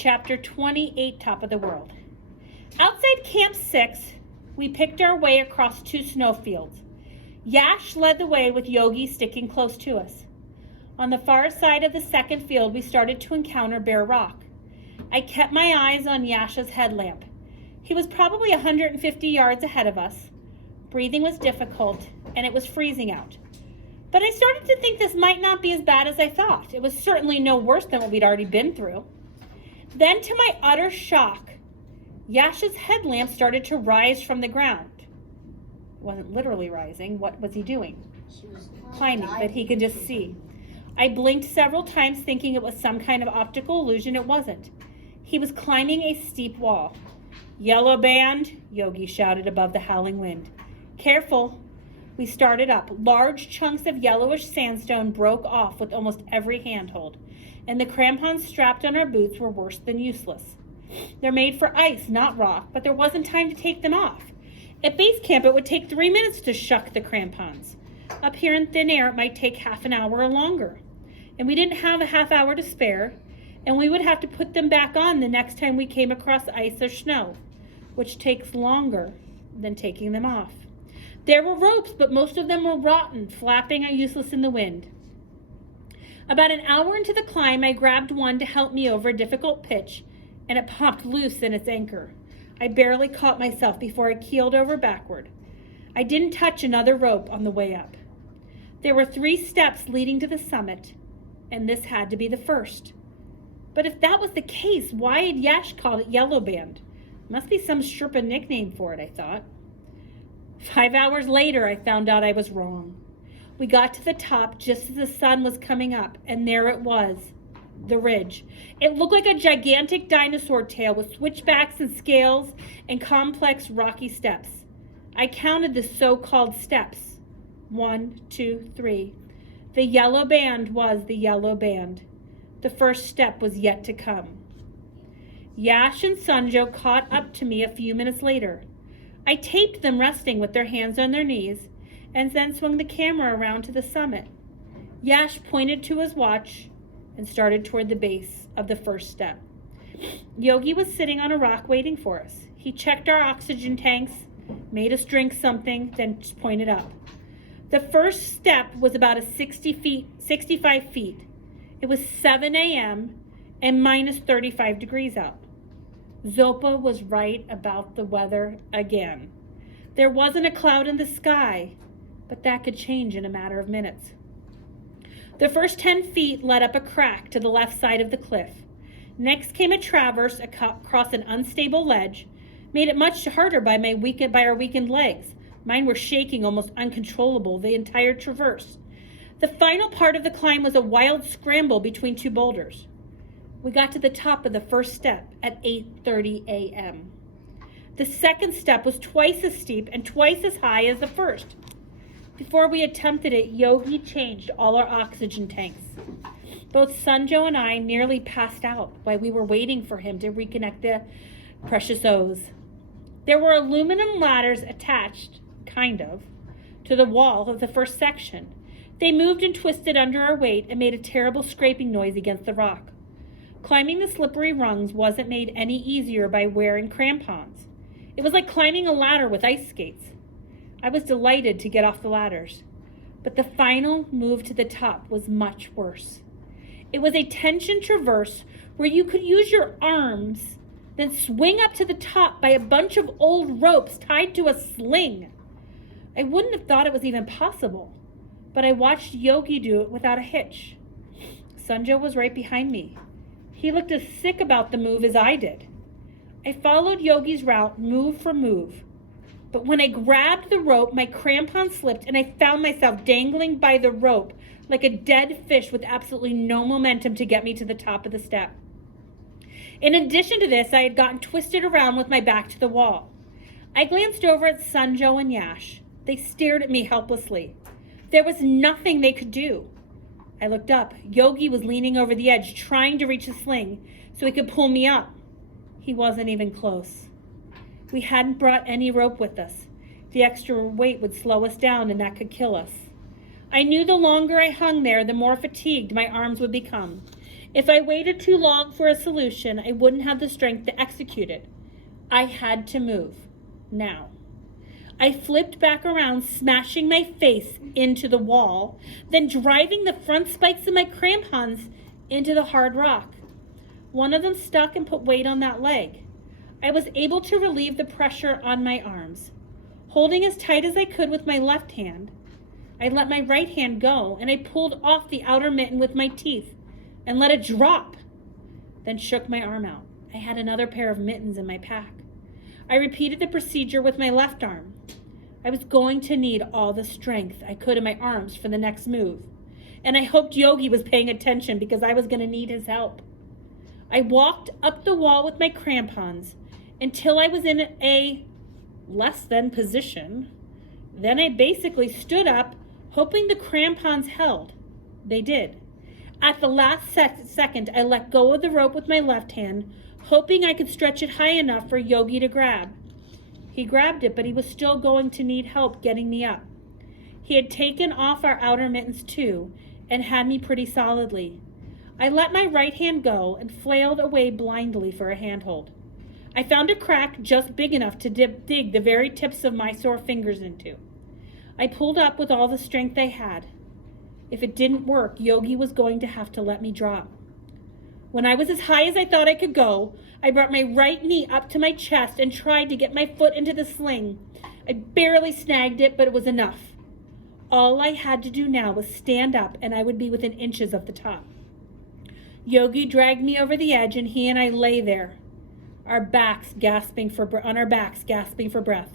Chapter 28, Top of the World. Outside Camp 6, we picked our way across 2 snowfields. Yash led the way with Yogi sticking close to us. On the far side of the second field, we started to encounter bare rock. I kept my eyes on Yash's headlamp. He was probably 150 yards ahead of us. Breathing was difficult, and it was freezing out. But I started to think this might not be as bad as I thought. It was certainly no worse than what we'd already been through. Then, to my utter shock, Yash's headlamp started to rise from the ground. It wasn't literally rising. What was he doing? She was Climbing, but he could just see. I blinked several times thinking it was some kind of optical illusion. It wasn't. He was climbing a steep wall. "Yellow band," Yogi shouted above the howling wind. "Careful." We started up. Large chunks of yellowish sandstone broke off with almost every handhold, and the crampons strapped on our boots were worse than useless. They're made for ice, not rock, but there wasn't time to take them off. At base camp, it would take 3 minutes to shuck the crampons. Up here in thin air, it might take half an hour or longer. And we didn't have a half hour to spare, and we would have to put them back on the next time we came across ice or snow, which takes longer than taking them off. There were ropes, but most of them were rotten, flapping and useless in the wind. About an hour into the climb, I grabbed one to help me over a difficult pitch, and it popped loose in its anchor. I barely caught myself before I keeled over backward. I didn't touch another rope on the way up. There were 3 steps leading to the summit, and this had to be the first. But if that was the case, why had Yash called it Yellow Band? Must be some Sherpa nickname for it, I thought. 5 hours later, I found out I was wrong. We got to the top just as the sun was coming up, and there it was, the ridge. It looked like a gigantic dinosaur tail with switchbacks and scales and complex rocky steps. I counted the so-called steps. 1, 2, 3. The yellow band was the yellow band. The first step was yet to come. Yash and Sanjo caught up to me a few minutes later. I taped them resting with their hands on their knees and then swung the camera around to the summit. Yash pointed to his watch and started toward the base of the first step. Yogi was sitting on a rock waiting for us. He checked our oxygen tanks, made us drink something, then pointed up. The first step was about 65 feet. It was 7 a.m. and minus 35 degrees out. Zopa was right about the weather again. There wasn't a cloud in the sky, but that could change in a matter of minutes. The first 10 feet led up a crack to the left side of the cliff. Next came a traverse across an unstable ledge, made it much harder by our weakened legs. Mine were shaking almost uncontrollable the entire traverse. The final part of the climb was a wild scramble between 2 boulders. We got to the top of the first step at 8:30 a.m. The second step was twice as steep and twice as high as the first. Before we attempted it, Yogi changed all our oxygen tanks. Both Sanjo and I nearly passed out while we were waiting for him to reconnect the precious O's. There were aluminum ladders attached, kind of, to the wall of the first section. They moved and twisted under our weight and made a terrible scraping noise against the rock. Climbing the slippery rungs wasn't made any easier by wearing crampons. It was like climbing a ladder with ice skates. I was delighted to get off the ladders, but the final move to the top was much worse. It was a tension traverse where you could use your arms, then swing up to the top by a bunch of old ropes tied to a sling. I wouldn't have thought it was even possible, but I watched Yogi do it without a hitch. Sanjo was right behind me. He looked as sick about the move as I did. I followed Yogi's route move for move. But when I grabbed the rope, my crampon slipped and I found myself dangling by the rope like a dead fish with absolutely no momentum to get me to the top of the step. In addition to this, I had gotten twisted around with my back to the wall. I glanced over at Sanjo and Yash. They stared at me helplessly. There was nothing they could do. I looked up. Yogi was leaning over the edge, trying to reach the sling so he could pull me up. He wasn't even close. We hadn't brought any rope with us. The extra weight would slow us down, and that could kill us. I knew the longer I hung there, the more fatigued my arms would become. If I waited too long for a solution, I wouldn't have the strength to execute it. I had to move. Now. I flipped back around, smashing my face into the wall, then driving the front spikes of my crampons into the hard rock. One of them stuck and put weight on that leg. I was able to relieve the pressure on my arms. Holding as tight as I could with my left hand, I let my right hand go, and I pulled off the outer mitten with my teeth and let it drop, then shook my arm out. I had another pair of mittens in my pack. I repeated the procedure with my left arm. I was going to need all the strength I could in my arms for the next move, and I hoped Yogi was paying attention because I was going to need his help. I walked up the wall with my crampons until I was in a less than position. Then I basically stood up, hoping the crampons held. They did. At the last second, I let go of the rope with my left hand, hoping I could stretch it high enough for Yogi to grab. He grabbed it, but he was still going to need help getting me up. He had taken off our outer mittens too, and had me pretty solidly. I let my right hand go and flailed away blindly for a handhold. I found a crack just big enough to dig the very tips of my sore fingers into. I pulled up with all the strength I had. If it didn't work, Yogi was going to have to let me drop. When I was as high as I thought I could go, I brought my right knee up to my chest and tried to get my foot into the sling. I barely snagged it, but it was enough. All I had to do now was stand up, and I would be within inches of the top. Yogi dragged me over the edge, and he and I lay there, on our backs gasping for breath.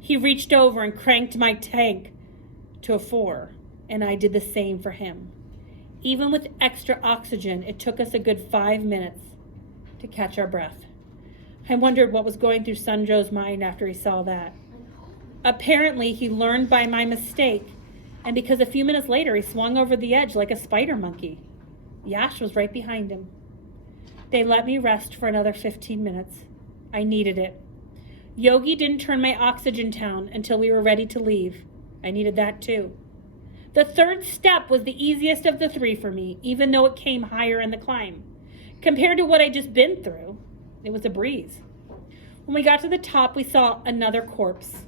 He reached over and cranked my tank to a 4, and I did the same for him. Even with extra oxygen, it took us a good 5 minutes to catch our breath. I wondered what was going through Sanjo's mind after he saw that. Apparently, he learned by my mistake, and because a few minutes later, he swung over the edge like a spider monkey. Yash was right behind him. They let me rest for another 15 minutes. I needed it. Yogi didn't turn my oxygen down until we were ready to leave. I needed that too. The third step was the easiest of the 3 for me, even though it came higher in the climb. Compared to what I'd just been through, it was a breeze. When we got to the top, we saw another corpse.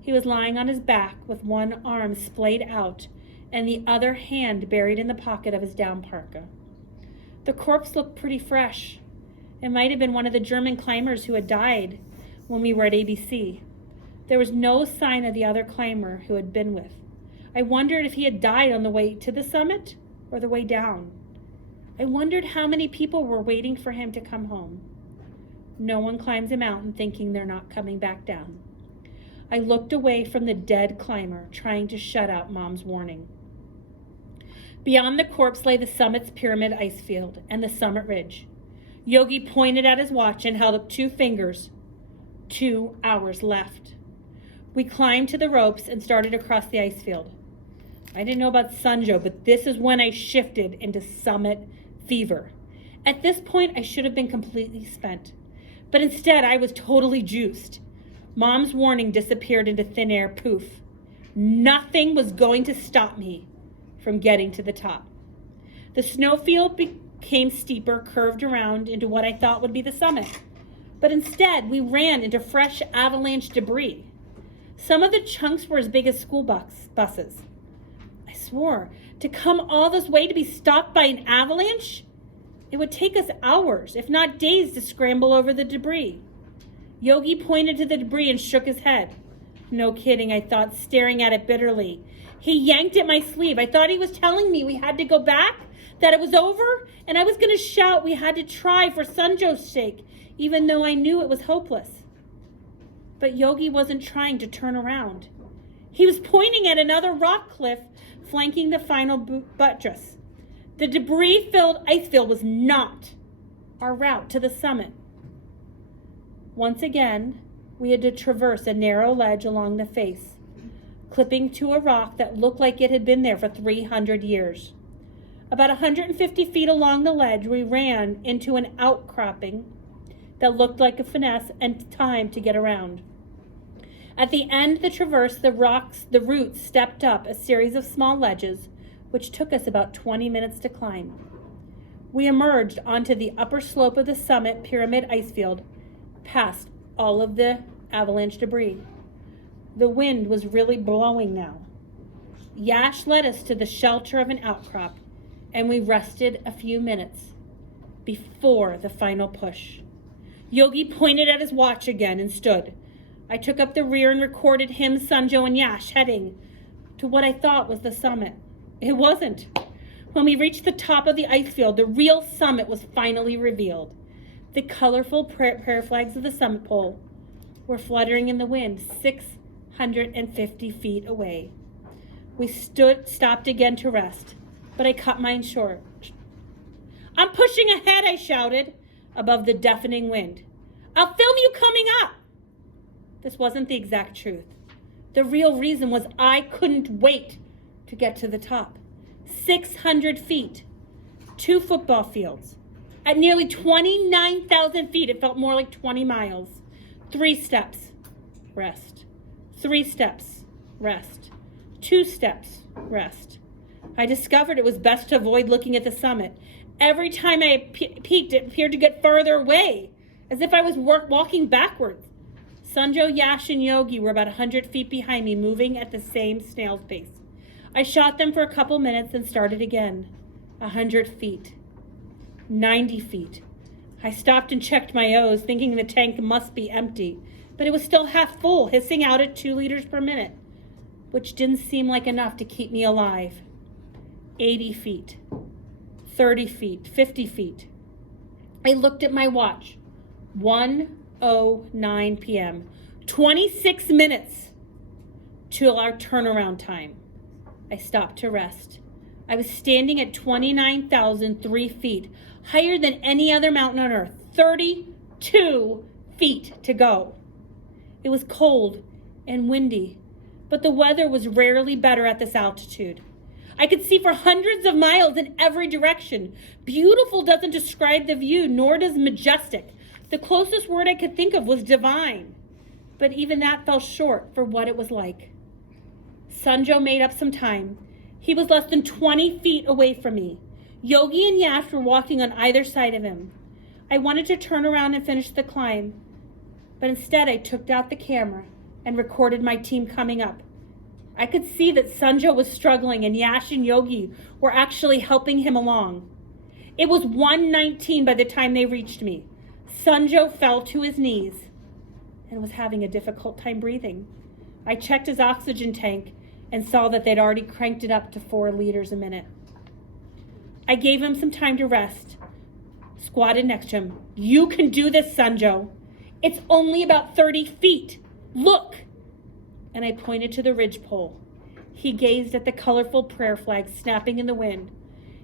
He was lying on his back with one arm splayed out and the other hand buried in the pocket of his down parka. The corpse looked pretty fresh. It might have been one of the German climbers who had died when we were at ABC. There was no sign of the other climber who had been with. I wondered if he had died on the way to the summit or the way down. I wondered how many people were waiting for him to come home. No one climbs a mountain thinking they're not coming back down. I looked away from the dead climber, trying to shut out Mom's warning. Beyond the corpse lay the summit's pyramid ice field and the summit ridge. Yogi pointed at his watch and held up 2 fingers. 2 hours left. We climbed to the ropes and started across the ice field. I didn't know about Sanjo, but this is when I shifted into summit fever. At this point, I should have been completely spent. But instead, I was totally juiced. Mom's warning disappeared into thin air, poof. Nothing was going to stop me from getting to the top. The snowfield became steeper, curved around into what I thought would be the summit. But instead, we ran into fresh avalanche debris. Some of the chunks were as big as school buses. I swore, to come all this way to be stopped by an avalanche? It would take us hours, if not days, to scramble over the debris. Yogi pointed to the debris and shook his head. No kidding, I thought, staring at it bitterly. He yanked at my sleeve. I thought he was telling me we had to go back, that it was over, and I was going to shout we had to try for Sanjo's sake, even though I knew it was hopeless. But Yogi wasn't trying to turn around. He was pointing at another rock cliff flanking the final buttress. The debris-filled ice field was not our route to the summit. Once again, we had to traverse a narrow ledge along the face, clipping to a rock that looked like it had been there for 300 years. About 150 feet along the ledge, we ran into an outcropping that looked like a finesse and time to get around. At the end of the traverse, the roots stepped up a series of small ledges, which took us about 20 minutes to climb. We emerged onto the upper slope of the summit pyramid ice field, past all of the avalanche debris. The wind was really blowing now. Yash led us to the shelter of an outcrop, and we rested a few minutes before the final push. Yogi pointed at his watch again and stood. I took up the rear and recorded him, Sanjo, and Yash heading to what I thought was the summit. It wasn't. When we reached the top of the ice field, the real summit was finally revealed. The colorful prayer flags of the summit pole were fluttering in the wind 650 feet away. We stopped again to rest, but I cut mine short. "I'm pushing ahead," I shouted above the deafening wind. "I'll film you coming up." This wasn't the exact truth. The real reason was I couldn't wait to get to the top. 600 feet, 2 football fields. At nearly 29,000 feet, it felt more like 20 miles. 3 steps, rest. 3 steps, rest. 2 steps, rest. I discovered it was best to avoid looking at the summit. Every time I peeked, it appeared to get farther away, as if I was walking backwards. Sanjo, Yash, and Yogi were about 100 feet behind me, moving at the same snail's pace. I shot them for a couple minutes and started again. 100 feet. 90 feet. I stopped and checked my O's, thinking the tank must be empty, but it was still half full, hissing out at 2 liters per minute, which didn't seem like enough to keep me alive. 80 feet. 30 feet. 50 feet. I looked at my watch. 1:09 p.m. 26 minutes till our turnaround time. I stopped to rest. I was standing at 29,003 feet, higher than any other mountain on earth. 32 feet to go. It was cold and windy, but the weather was rarely better at this altitude. I could see for hundreds of miles in every direction. Beautiful doesn't describe the view, nor does majestic. The closest word I could think of was divine, but even that fell short for what it was like. Sanjo made up some time. He was less than 20 feet away from me. Yogi and Yash were walking on either side of him. I wanted to turn around and finish the climb, but instead I took out the camera and recorded my team coming up. I could see that Sanjo was struggling and Yash and Yogi were actually helping him along. It was 1:19 by the time they reached me. Sanjo fell to his knees and was having a difficult time breathing. I checked his oxygen tank and saw that they'd already cranked it up to 4 liters a minute. I gave him some time to rest, squatted next to him. "You can do this, Sanjo. It's only about 30 feet. Look!" And I pointed to the ridgepole. He gazed at the colorful prayer flags snapping in the wind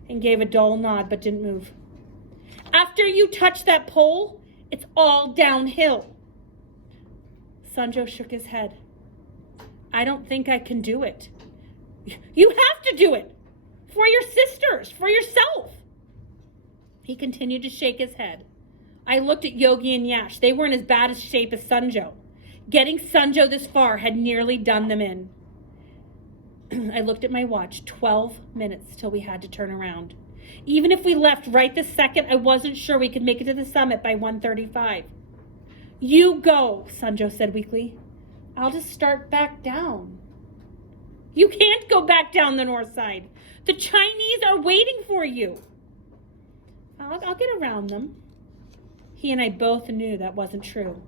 and gave a dull nod but didn't move. "After you touch that pole, it's all downhill." Sanjo shook his head. "I don't think I can do it." "You have to do it. For your sisters, for yourself." He continued to shake his head. I looked at Yogi and Yash. They were in as bad a shape as Sanjo. Getting Sanjo this far had nearly done them in. I looked at my watch. 12 minutes till we had to turn around. Even if we left right this second, I wasn't sure we could make it to the summit by 1:35. "You go," Sanjo said weakly. "I'll just start back down." "You can't go back down the north side. The Chinese are waiting for you." I'll get around them." He and I both knew that wasn't true.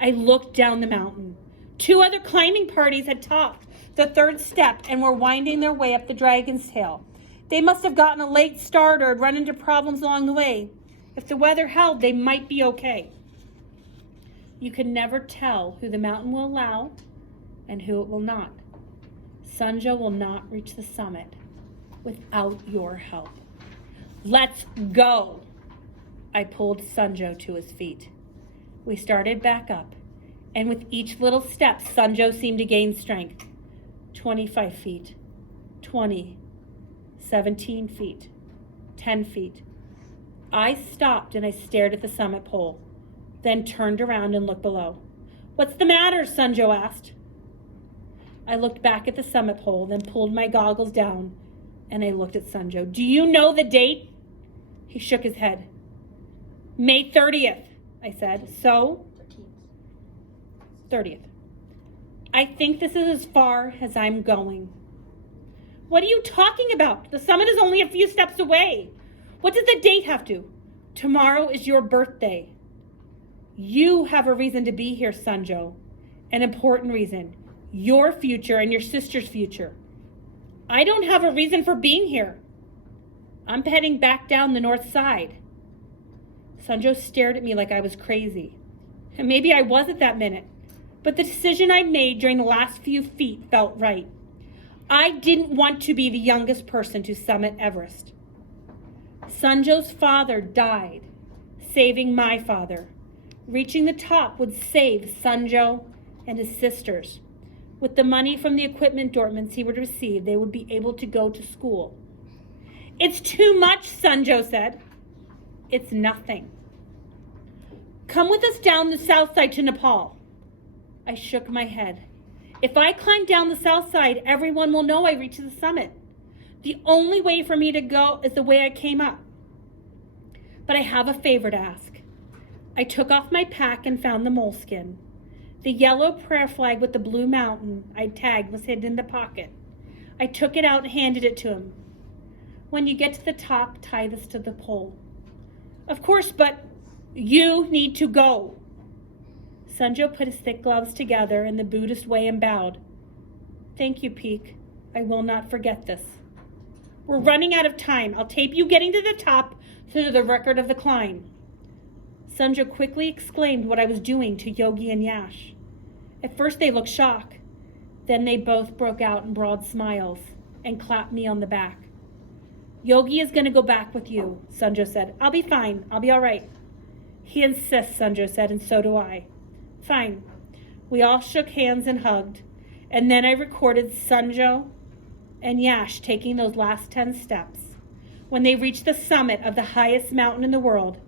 I looked down the mountain. 2 other climbing parties had topped the 3rd step and were winding their way up the dragon's tail. They must have gotten a late start or had run into problems along the way. If the weather held, they might be okay. You can never tell who the mountain will allow and who it will not. Sanjo will not reach the summit without your help. "Let's go." I pulled Sanjo to his feet. We started back up, and with each little step, Sanjo seemed to gain strength. 25 feet, 20, 17 feet, 10 feet. I stopped and I stared at the summit pole, then turned around and looked below. "What's the matter?" Sanjo asked. I looked back at the summit pole, then pulled my goggles down, and I looked at Sanjo. "Do you know the date?" He shook his head. May 30th, I said. So? 30th. I think this is as far as I'm going. What are you talking about? The summit is only a few steps away. What does the date have to? Tomorrow is your birthday. You have a reason to be here, Sanjo. An important reason. Your future and your sister's future. I don't have a reason for being here. I'm heading back down the north side. Sanjo stared at me like I was crazy. And maybe I was at that minute. But the decision I made during the last few feet felt right. I didn't want to be the youngest person to summit Everest. Sanjo's father died, saving my father. Reaching the top would save Sanjo and his sisters. With the money from the equipment Dortmunds he would receive, they would be able to go to school. It's too much, Sanjo said. It's nothing. Come with us down the south side to Nepal. I shook my head. If I climb down the south side, everyone will know I reached the summit. The only way for me to go is the way I came up. But I have a favor to ask. I took off my pack and found the moleskin. The yellow prayer flag with the blue mountain I'd tagged was hidden in the pocket. I took it out and handed it to him. When you get to the top, tie this to the pole. Of course, but you need to go. Sanjo put his thick gloves together in the Buddhist way and bowed. Thank you, Peak. I will not forget this. We're running out of time. I'll tape you getting to the top through the record of the climb. Sanjo quickly explained what I was doing to Yogi and Yash. At first they looked shocked. Then they both broke out in broad smiles and clapped me on the back. Yogi is going to go back with you, Sanjo said. I'll be fine. I'll be all right. He insists, Sanjo said, and so do I. Fine. We all shook hands and hugged, and then I recorded Sanjo and Yash taking those last 10 steps. When they reached the summit of the highest mountain in the world,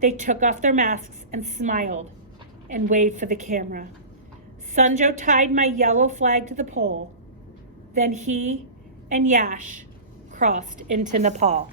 they took off their masks and smiled and waved for the camera. Sanjo tied my yellow flag to the pole. Then he and Yash crossed into Nepal.